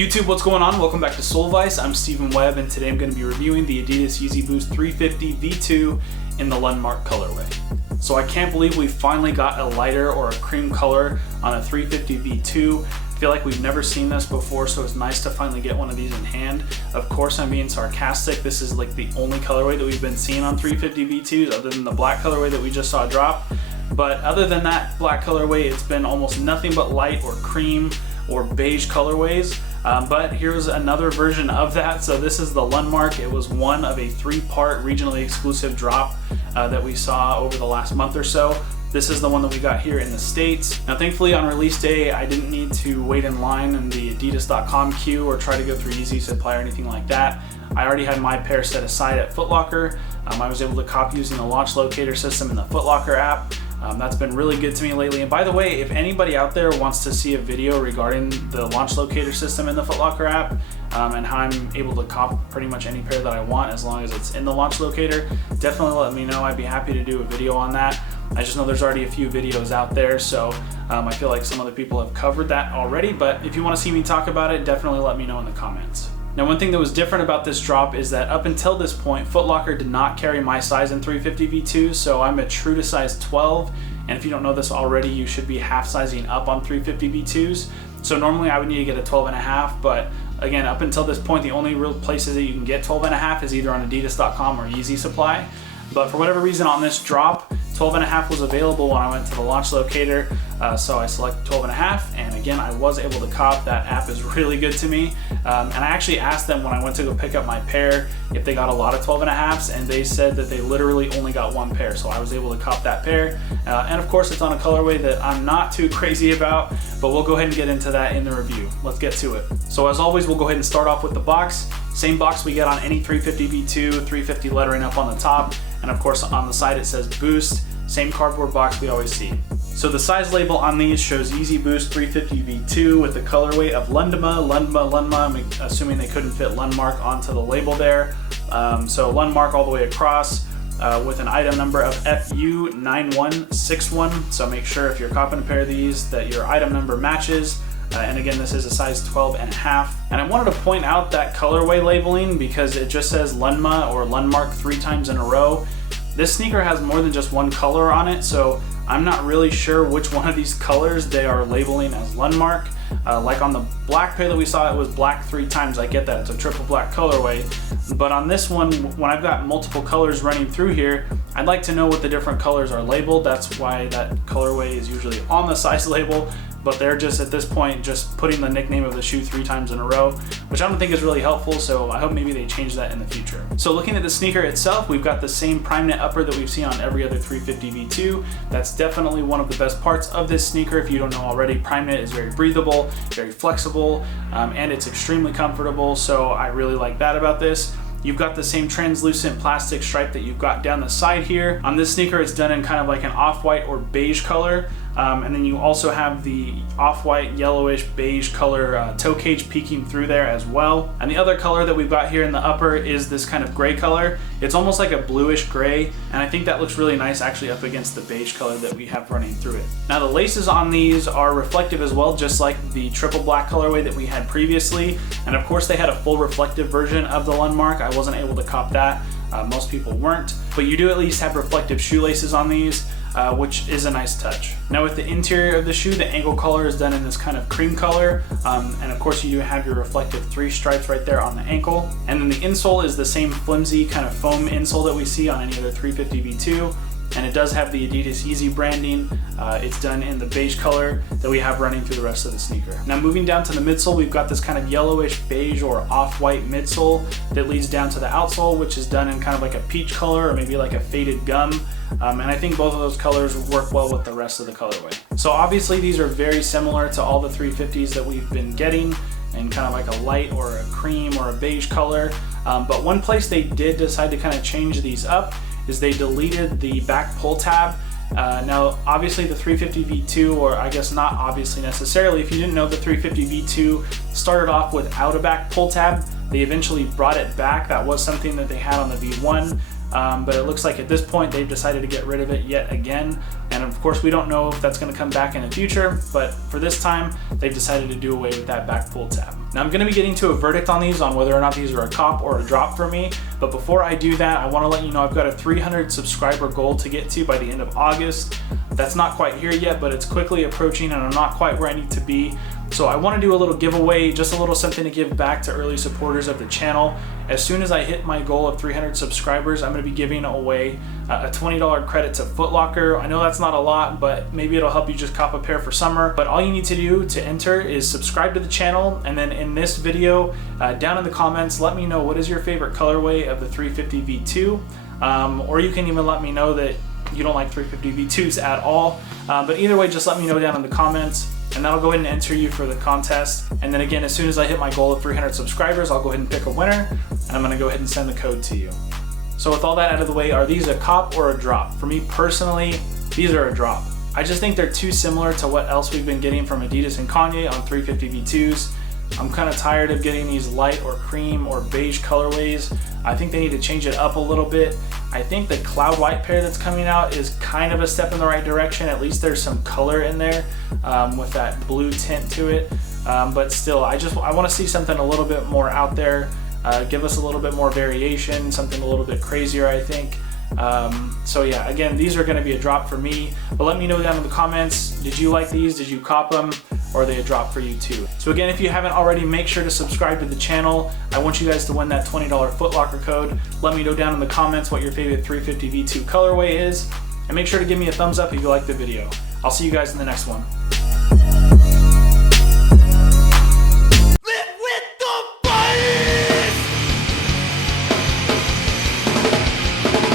YouTube, what's going on? Welcome back to Soulvice. I'm Stephen Webb, and today I'm going to be reviewing the Adidas Yeezy Boost 350 V2 in the Lundmark colorway. So I can't believe we finally got a lighter or a cream color on a 350 V2. I feel like we've never seen this before, so it's nice to finally get one of these in hand. Of course, I'm being sarcastic. This is like the only colorway that we've been seeing on 350 V2s other than the black colorway that we just saw drop. But other than that black colorway, it's been almost nothing but light or cream or beige colorways. But here's another version of that. So this is the Lundmark. It was one of a 3-part regionally exclusive drop that we saw over the last month or so. This is the one that we got here in the States. Now thankfully on release day, I didn't need to wait in line in the adidas.com queue or try to go through Yeezy supply or anything like that. I already had my pair set aside at Foot Locker. I was able to cop using the launch locator system in the Foot Locker app. That's been really good to me lately. And by the way, if anybody out there wants to see a video regarding the launch locator system in the Foot Locker app and how I'm able to cop pretty much any pair that I want as long as it's in the launch locator, definitely let me know. I'd be happy to do a video on that. I just know there's already a few videos out there, so I feel like some other people have covered that already, but if you want to see me talk about it, definitely let me know in the comments. Now, one thing that was different about this drop is that up until this point, Foot Locker did not carry my size in 350 V2, so I'm a true to size 12, and if you don't know this already, you should be half sizing up on 350 V2s. So normally I would need to get a 12.5, but again, up until this point, the only real places that you can get 12.5 is either on adidas.com or Yeezy supply. But for whatever reason on this drop, 12.5 was available when I went to the launch locator, so I selected 12.5, and again, I was able to cop. That app is really good to me, and I actually asked them when I went to go pick up my pair if they got a lot of 12.5s, and they said that they literally only got one pair, so I was able to cop that pair, and of course it's on a colorway that I'm not too crazy about, but we'll go ahead and get into that in the review. Let's get to it. So as always, we'll go ahead and start off with the box. Same box we get on any 350 V2, 350 lettering up on the top, and of course on the side it says Boost. Same cardboard box we always see. So the size label on these shows Yeezy Boost 350 V2 with the colorway of Lundma. I'm assuming they couldn't fit Lundmark onto the label there. So Lundmark all the way across with an item number of FU9161. So make sure if you're copping a pair of these that your item number matches. And again, this is a size 12.5. And I wanted to point out that colorway labeling because it just says Lundma or Lundmark 3 times in a row. This sneaker has more than just one color on it, so I'm not really sure which one of these colors they are labeling as Lundmark. Like on the black pair that we saw, it was black 3 times. I get that, it's a triple black colorway. But on this one, when I've got multiple colors running through here, I'd like to know what the different colors are labeled. That's why that colorway is usually on the size label. But they're just at this point just putting the nickname of the shoe 3 times in a row, which I don't think is really helpful, so I hope maybe they change that in the future. So looking at the sneaker itself, we've got the same prime knit upper that we've seen on every other 350 V2. That's definitely one of the best parts of this sneaker. If you don't know already, prime knit is very breathable, very flexible, and it's extremely comfortable, so I really like that about this. You've got the same translucent plastic stripe that you've got down the side here. On this sneaker, it's done in kind of like an off-white or beige color. And then you also have the off-white, yellowish, beige color toe cage peeking through there as well. And the other color that we've got here in the upper is this kind of gray color. It's almost like a bluish gray, and I think that looks really nice actually up against the beige color that we have running through it. Now the laces on these are reflective as well, just like the triple black colorway that we had previously. And of course they had a full reflective version of the Lundmark. I wasn't able to cop that. Most people weren't, but you do at least have reflective shoelaces on these, which is a nice touch. Now with the interior of the shoe, the ankle color is done in this kind of cream color, and of course you do have your reflective 3 stripes right there on the ankle. And then the insole is the same flimsy kind of foam insole that we see on any other 350 V2. And it does have the Adidas Yeezy branding. It's done in the beige color that we have running through the rest of the sneaker. Now moving down to the midsole, we've got this kind of yellowish beige or off-white midsole that leads down to the outsole, which is done in kind of like a peach color or maybe like a faded gum. And I think both of those colors work well with the rest of the colorway. So obviously these are very similar to all the 350s that we've been getting in kind of like a light or a cream or a beige color. But one place they did decide to kind of change these up is they deleted the back pull tab. Now obviously the 350 V2, or I guess not obviously necessarily, if you didn't know, the 350 V2 started off without a back pull tab. They eventually brought it back. That was something that they had on the V1, but it looks like at this point they've decided to get rid of it yet again. And of course we don't know if that's going to come back in the future, but for this time they've decided to do away with that back pull tab. Now I'm gonna be getting to a verdict on these, on whether or not these are a cop or a drop for me. But before I do that, I wanna let you know I've got a 300 subscriber goal to get to by the end of August. That's not quite here yet, but it's quickly approaching and I'm not quite where I need to be. So I wanna do a little giveaway, just a little something to give back to early supporters of the channel. As soon as I hit my goal of 300 subscribers, I'm gonna be giving away a $20 credit to Foot Locker. I know that's not a lot, but maybe it'll help you just cop a pair for summer. But all you need to do to enter is subscribe to the channel, and then in this video, down in the comments, let me know what is your favorite colorway of the 350 V2, or you can even let me know that you don't like 350 V2s at all. But either way, just let me know down in the comments, and that'll go ahead and enter you for the contest. And then again, as soon as I hit my goal of 300 subscribers, I'll go ahead and pick a winner, and I'm gonna go ahead and send the code to you. So with all that out of the way, are these a cop or a drop? For me personally, these are a drop. I just think they're too similar to what else we've been getting from Adidas and Kanye on 350 V2s. I'm kind of tired of getting these light or cream or beige colorways. I think they need to change it up a little bit. I think the cloud white pair that's coming out is kind of a step in the right direction. At least there's some color in there with that blue tint to it. But still, I want to see something a little bit more out there. Give us a little bit more variation, something a little bit crazier, I think. So yeah, again, these are going to be a drop for me, but let me know down in the comments, did you like these? Did you cop them? Or are they a drop for you too? So again, if you haven't already, make sure to subscribe to the channel. I want you guys to win that $20 Foot Locker code. Let me know down in the comments what your favorite 350 V2 colorway is, and make sure to give me a thumbs up if you like the video. I'll see you guys in the next one.